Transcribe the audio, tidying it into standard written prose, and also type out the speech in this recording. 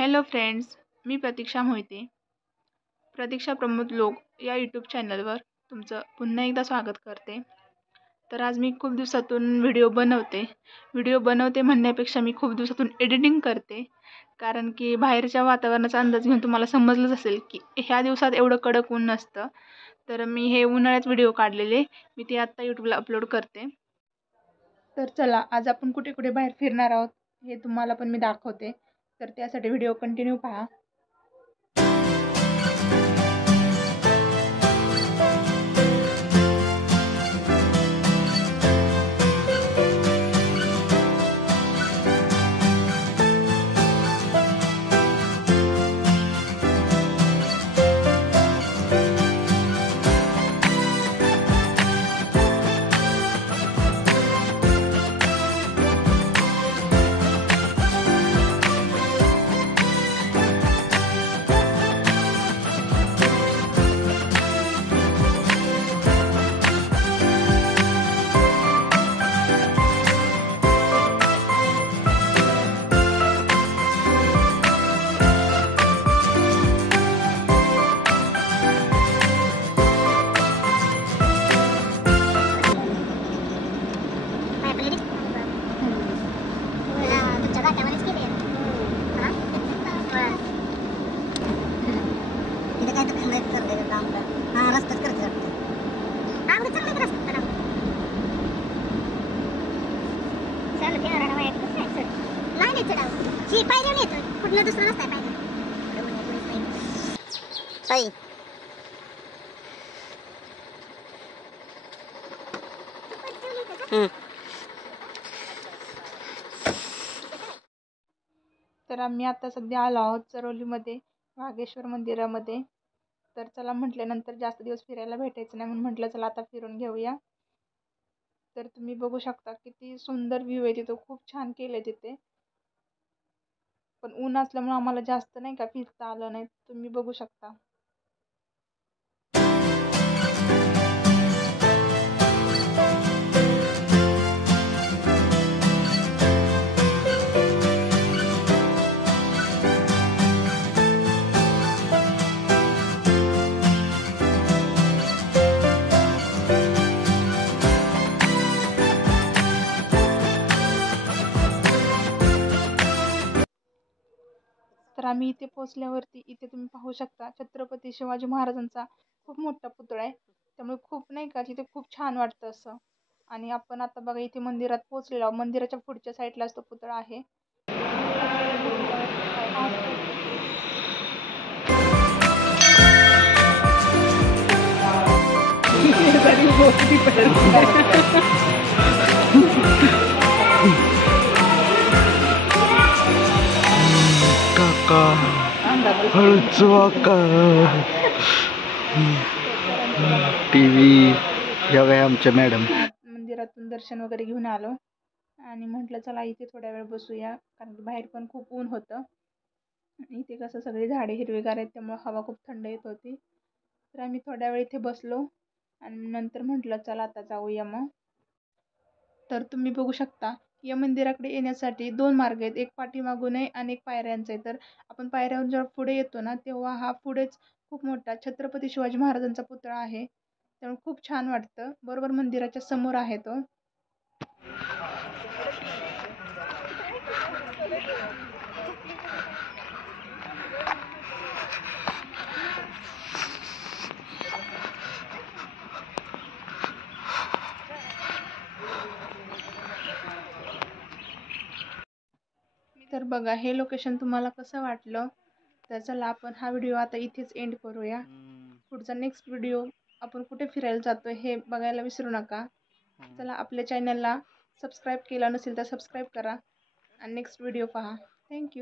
Hello friends, मी प्रतीक्षा मोहिते. प्रतीक्षा प्रमोद लोक या YouTube चॅनलवर तुमचं पुन्हा एकदा स्वागत करते. तर आज मी खूप दिवसातून व्हिडिओ बनवते म्हणण्यापेक्षा मी खूप दिवसातून एडिटिंग करते. कारण की बाहेरच्या वातावरणाचा अंदाज घेऊन तुम्हाला समजलंच असेल की ह्या दिवसात एवढं कडक ऊन नसतं. तर मी हे उन्हाळ्यात व्हिडिओ काढलेले मी ते आत्ता यूट्यूबला अपलोड करते. तर चला, आज आपण कुठे कुठे बाहेर फिरणार आहोत हे तुम्हाला पण मी दाखवते. तर त्यासाठी व्हिडिओ कंटिन्यू पहा. तर आम्ही आता सध्या आलो आहोत चरोलीमध्ये वाघेश्वर मंदिरामध्ये. तर चला, म्हटल्यानंतर जास्त दिवस फिरायला भेटायचं नाही म्हणून म्हटलं चला आता फिरून घेऊया. तर तुम्ही बघू शकता किती सुंदर व्ह्यू आहे तिथं, खूप छान केलं तिथे. पण ऊन असल्यामुळे आम्हाला जास्त नाही का फिरता आलं नाही. तुम्ही बघू शकता. तर आम्ही इथे पोचल्यावरती इथे तुम्ही पाहू शकता छत्रपती शिवाजी महाराजांचा खूप मोठा पुतळा आहे. त्यामुळे खूप नाही का तिथे खूप छान वाटतं असं. आणि आपण आता बघा इथे मंदिरात पोचलेलो आहोत. मंदिराच्या पुढच्या साईडलाच तो पुतळा आहे. काका हळूच वाका टीव्ही या काय आमच्या मॅडम. मंदिरातून दर्शन वगैरे घेऊन आलो आणि म्हटलं चला इथे थोड्या वेळ बसूया, कारण की बाहेर पण खूप ऊन होतं. इथे कसं सगळी झाडे हिरवेगार आहेत त्यामुळे हवा खूप थंड येत होती. तर आम्ही थोड्या वेळ इथे बसलो आणि नंतर म्हटलं चला आता जाऊया मग. तर तुम्ही बघू शकता या मंदिराकडे येण्यासाठी 2 मार्ग आहेत, एक पाठीमागून आहे आणि एक पायऱ्यांचा आहे. तर आपण पायऱ्यावरून जेव्हा पुढे येतो ना तेव्हा हा पुढेच खूप मोठा छत्रपती शिवाजी महाराजांचा पुतळा आहे. त्यामुळे खूप छान वाटतं. बरोबर मंदिराच्या समोर आहे तो. तर बघा, हे लोकेशन तुम्हाला कसं वाटलं. तर चला आपण हा व्हिडिओ आता इथेच एंड करूया. पुढचा नेक्स्ट व्हिडिओ आपण कुठे फिरायला जातोय हे बघायला विसरू नका. चला, आपल्या चॅनलला सबस्क्राईब केला नसेल तर सबस्क्राईब करा आणि नेक्स्ट व्हिडिओ पहा. थँक्यू.